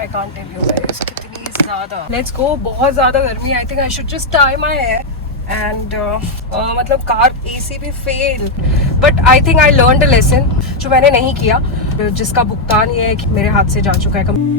I can't tell you guys कितनी ज़्यादा। Let's go. बहुत ज़्यादा गर्मी। I think I should just tie my hair and मतलब कार AC भी fail, but I think I learn a lesson जो मैंने नहीं किया, जिसका भुगतान ये है कि मेरे हाथ से जा चुका है।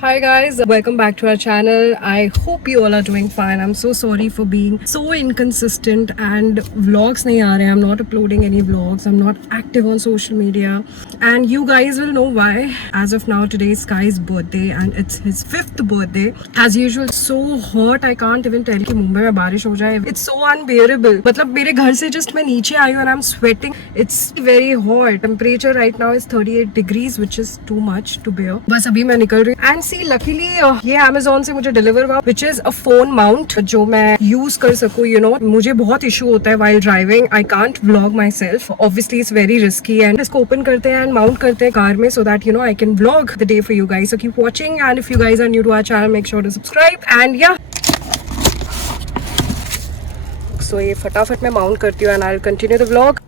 Hi guys, welcome back to our channel. I hope you all are doing fine. I'm so sorry for being so inconsistent and vlogs nahi aa rahe. I'm not uploading any vlogs. I'm not active on social media. And you guys will know why. As of now, today is Sky's birthday and it's his 5th birthday. As usual, so hot. I can't even tell कि मुंबई में बारिश हो जाए. It's so unbearable. मतलब मेरे घर से just मैं नीचे आई हूँ and I'm sweating. It's very hot. Temperature right now is 38 degrees, which is too much to bear. बस अभी मैं निकल रही हूँ. And see, luckily ये Amazon से मुझे डिलीवर हुआ, which is a phone mount जो मैं यूज कर सकूँ. You know, मुझे बहुत इशू होता है while driving. I can't vlog myself. Obviously, it's very risky. And इसको ओपन करते हैं and माउंट करते हैं कार में, so that you know I can vlog the day for you guys. So keep watching, and if you guys are new to our channel, make sure to subscribe. And yeah. So ये फटाफट मैं mount करती हूँ and I'll continue the vlog.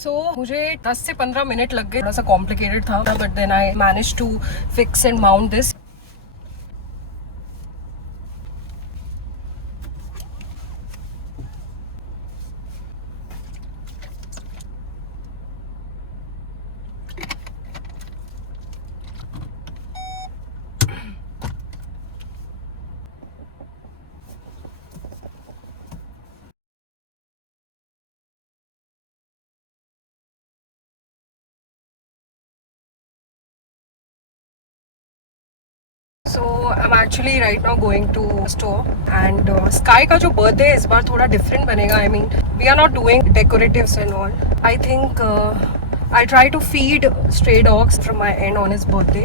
So मुझे 10 से 15 minute लग गए. थोड़ा सा कॉम्प्लिकेटेड था, but then I managed to fix and mount this. So I'm actually right now going to store and Sky का जो birthday है इस बार थोड़ा different बनेगा. I mean, we are not doing decoratives and all. I think I'll try to feed stray dogs from my end on his birthday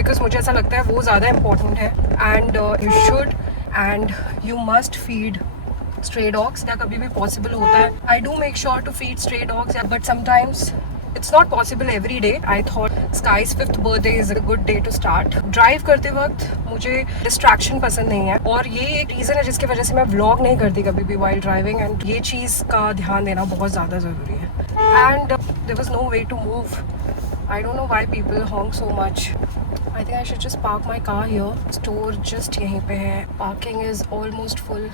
because मुझे ऐसा लगता है वो ज़्यादा important है. And you should and you must feed stray dogs. या कभी भी possible होता है. I do make sure to feed stray dogs, but sometimes it's not possible every day. I thought Sky's 5th birthday is a good day to start. Drive करते वक्त मुझे distraction पसंद नहीं है और ये एक reason है जिसकी वजह से मैं vlog नहीं करती कभी भी while driving, and ये चीज़ का ध्यान देना बहुत ज़्यादा ज़रूरी है. And there was no way to move. I don't know why people honk so much. I think I should just park my car here. Store just यहीं पे है. Parking is almost full.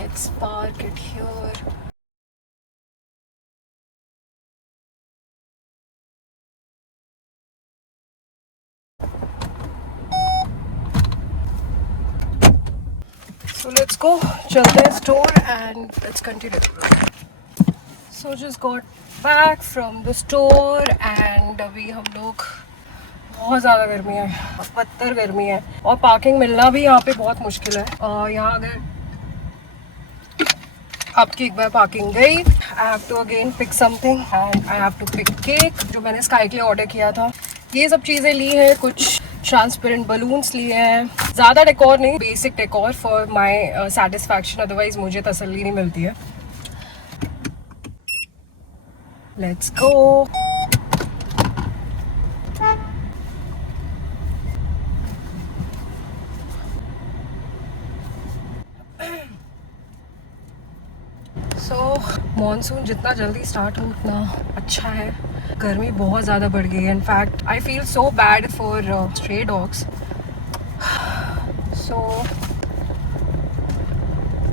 Let's park it here. So let's go. चलते हैं store and let's continue. So just got back from the store and अभी हम लोग, बहुत ज़्यादा गर्मी है, बदतर गर्मी है और पार्किंग मिलना भी यहाँ पे बहुत मुश्किल है. यहाँ अगर आपकी एक बार पार्किंग गई, I have to again pick something and I have to pick cake जो मैंने स्काई के लिए ऑर्डर किया था. ये सब चीज़ें ली है, कुछ ट्रांसपेरेंट बलून्स लिए हैं. ज़्यादा डेकोर नहीं, basic decor for my satisfaction, otherwise मुझे तसल्ली नहीं मिलती है. Let's go. मॉनसून जितना जल्दी स्टार्ट हो उतना अच्छा है. गर्मी बहुत ज़्यादा बढ़ गई है. In fact I feel so bad for stray dogs. So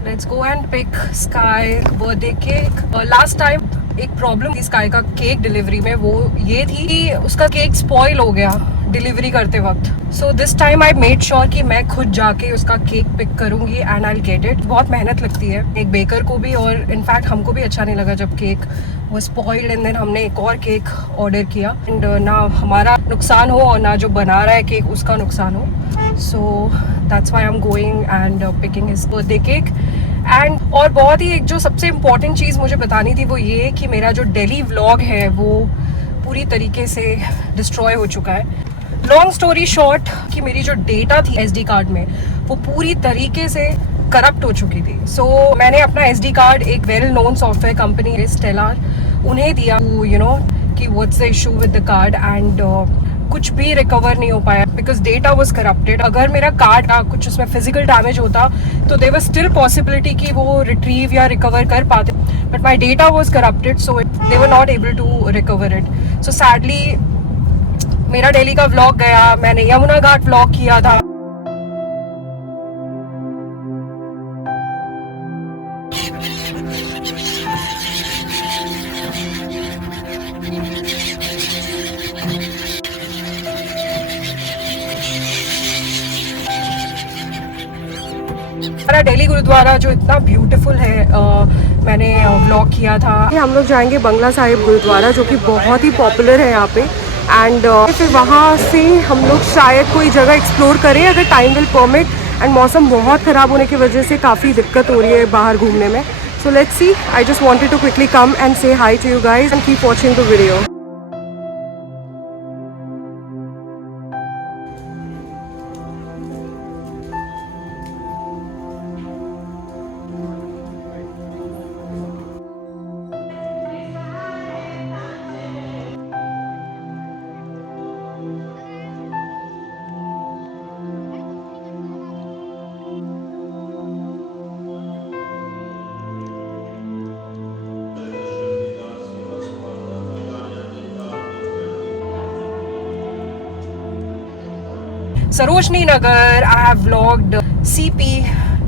let's go and pick Sky birthday cake. Last time एक प्रॉब्लम थी स्काई का केक डिलीवरी में, वो ये थी कि उसका केक स्पॉइल हो गया डिलीवरी करते वक्त. So this time I made sure कि मैं खुद जाके उसका केक पिक करूँगी एंड आई गेट इट. बहुत मेहनत लगती है एक बेकर को भी, और इनफैक्ट हमको भी अच्छा नहीं लगा जब केक वो स्पॉइल्ड एंड देन हमने एक और केक ऑर्डर किया. एंड ना हमारा नुकसान हो और ना जो बना रहा है केक उसका नुकसान हो. So that's why I am going and picking his birthday cake. And और बहुत ही एक जो सबसे इम्पॉर्टेंट चीज़ मुझे बतानी थी वो ये कि मेरा जो दिल्ली व्लॉग है वो पूरी तरीके से डिस्ट्रॉय हो चुका है. लॉन्ग स्टोरी शॉर्ट कि मेरी जो डेटा थी SD कार्ड में वो पूरी तरीके से करप्ट हो चुकी थी. सो मैंने अपना SD कार्ड एक वेल नोन सॉफ्टवेयर कंपनी है स्टेलार उन्हें दिया, यू नो कि what's the issue with the card. And कुछ भी रिकवर नहीं हो पाया बिकॉज डेटा वॉज करप्टेड. अगर मेरा कार्ड का कुछ उसमें फिजिकल डैमेज होता तो देयर वाज स्टिल पॉसिबिलिटी कि वो रिट्रीव या रिकवर कर पाते, but my data was corrupted so they were not able to recover it. So sadly मेरा दिल्ली का व्लॉग गया. मैंने यमुना घाट व्लॉग किया था. हमारा दिल्ली गुरुद्वारा जो इतना ब्यूटीफुल है मैंने व्लॉग किया था. हम लोग जाएंगे बंगला साहिब गुरुद्वारा जो कि बहुत ही पॉपुलर है यहाँ पे. एंड फिर वहाँ से हम लोग शायद कोई जगह एक्सप्लोर करें अगर टाइम विल परमिट. एंड मौसम बहुत ख़राब होने की वजह से काफ़ी दिक्कत हो रही है बाहर घूमने में. So let's see. I just wanted to quickly come and say hi to you guys and keep watching the video. Sarojini Nagar, I have vlogged CP.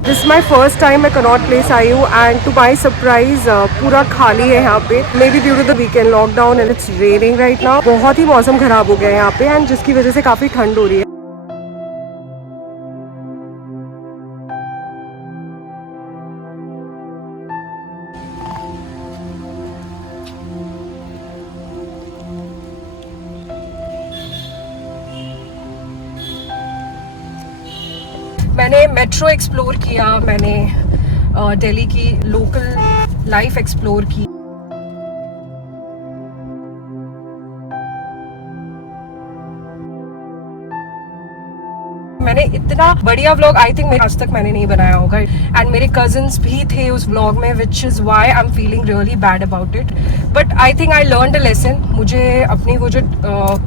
This is my first time मैं Connaught place I हूँ and to my surprise पूरा खाली है यहाँ पे. Maybe due to the weekend lockdown and it's raining right now. बहुत ही मौसम ख़राब हो गया है यहाँ पे and जिसकी वजह से काफ़ी ठंड हो रही है. मैंने मेट्रो एक्सप्लोर किया, मैंने दिल्ली की लोकल लाइफ एक्सप्लोर की. मैंने इतना बढ़िया व्लॉग आई थिंक आज तक मैंने नहीं बनाया होगा. एंड मेरे कजन्स भी थे उस व्लॉग में which is why I am feeling really bad about it. But I think I learn a lesson. मुझे अपनी वो जो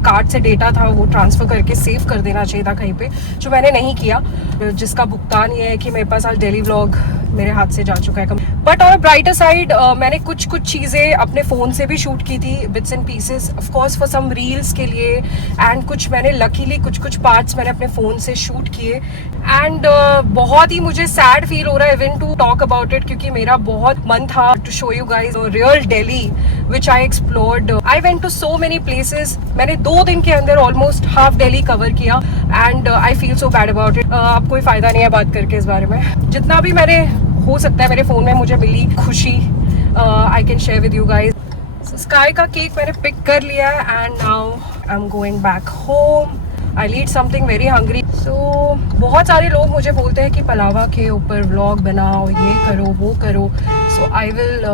कार्ड से डेटा था वो ट्रांसफ़र करके सेव कर देना चाहिए था कहीं पे, जो मैंने नहीं किया. जिसका भुगतान ये है कि मेरे पास आज डेली व्लॉग मेरे हाथ से जा चुका है. But on a brighter side मैंने कुछ चीज़ें अपने फ़ोन से भी शूट की थी, bits and pieces of course for some reels के लिए. एंड कुछ मैंने लकीली कुछ पार्ट्स मैंने अपने फ़ोन से शूट किए. एंड बहुत ही मुझे सैड फील हो रहा है even to talk about it क्योंकि मेरा बहुत मन था to show you guys real Delhi which I explored. I went to so many places. मैंने 2 दिन के अंदर ऑलमोस्ट हाफ दिल्ली कवर किया and I feel so bad about it. अब कोई फ़ायदा नहीं है बात करके इस बारे में. जितना भी मैंने हो सकता है मेरे फ़ोन में मुझे मिली खुशी I can share with you guys. Sky का केक मैंने पिक कर लिया है and now I am going back home. I need something very hungry. So बहुत सारे लोग मुझे बोलते हैं कि पलावा के ऊपर व्लॉग बनाओ, ये करो वो करो. So I will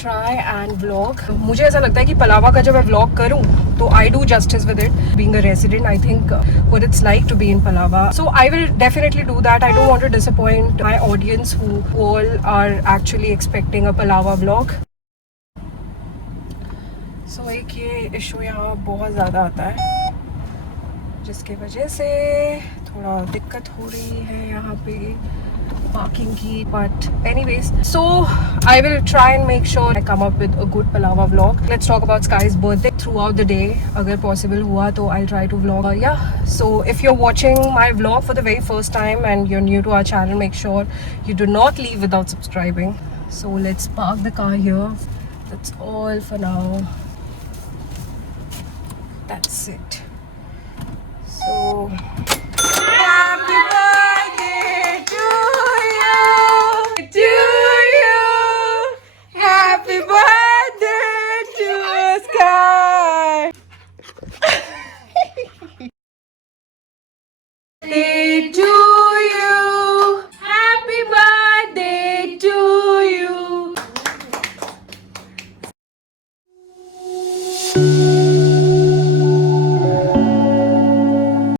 try and vlog. मुझे ऐसा लगता है कि पलावा का जब मैं व्लॉग करूँ तो I do justice with it. Being a resident I think what it's like to be in Palava. So I will definitely do that. I don't want to disappoint my audience who all are actually expecting a Palava vlog. So एक ये issue यहाँ बहुत ज़्यादा आता है जिसकी वजह से थोड़ा दिक्कत हो रही है यहाँ पे पार्किंग की. But anyways so I will try and make sure I come up with a good Palava vlog. Let's talk about Sky's birthday throughout the day. अगर पॉसिबल हुआ तो आई ट्राई टू व्लॉग. या so if you are watching my vlog for the very first time and you are new to our channel, make sure you do not leave without subscribing. So let's park the car here. That's all for now. That's it. So happy birthday to you, to you. Happy birthday to Sky. Birthday to you. Happy birthday to you.